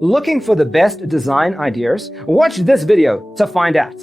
Looking for the best design ideas? Watch this video to find out.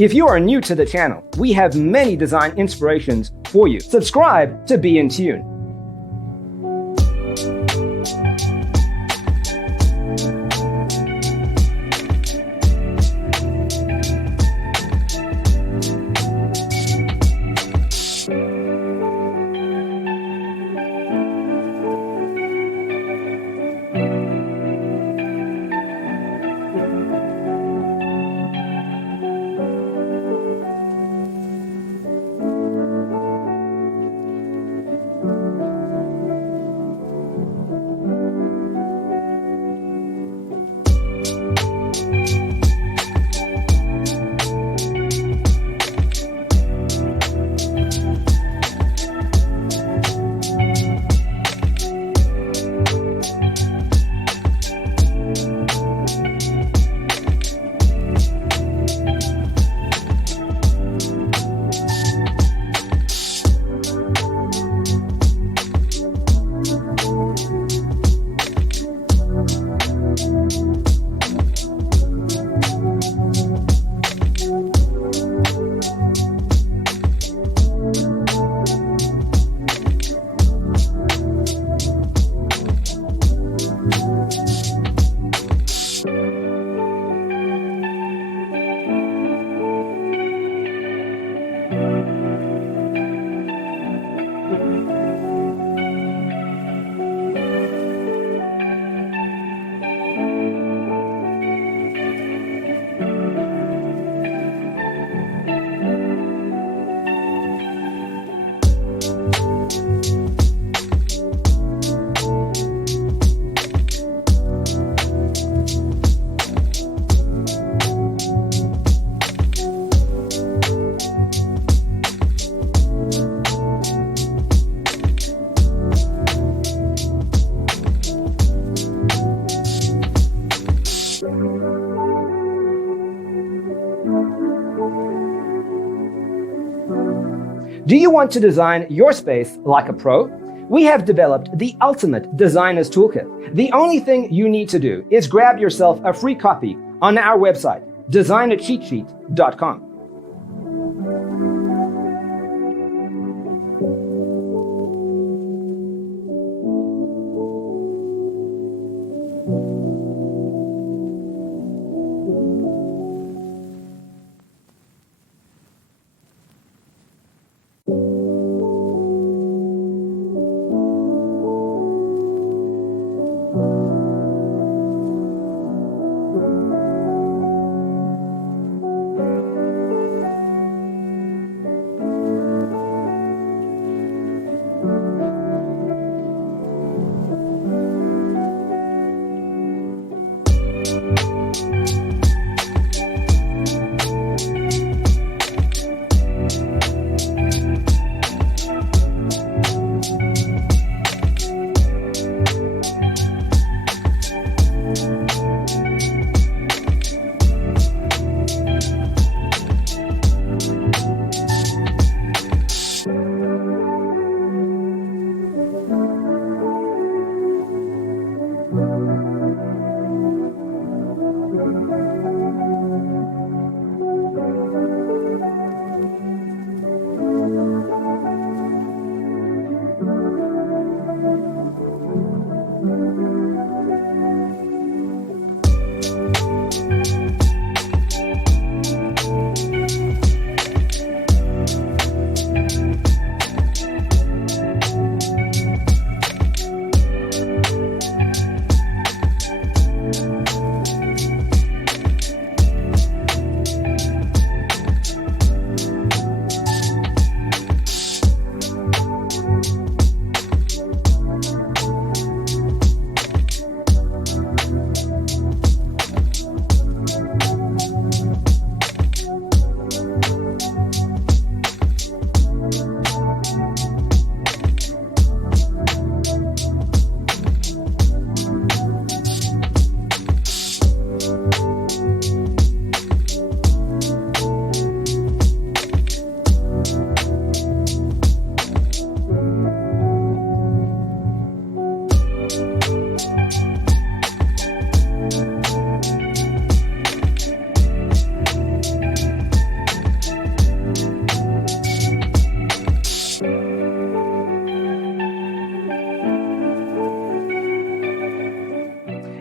If you are new to the channel, we have many design inspirations for you. Subscribe to be in tune. Do you want to design your space like a pro? We have developed the ultimate designer's toolkit. The only thing you need to do is grab yourself a free copy on our website, designercheatsheet.com.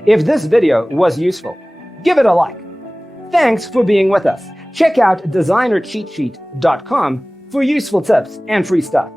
If this video was useful, give it a like. Thanks for being with us. Check out designercheatsheet.com for useful tips and free stuff.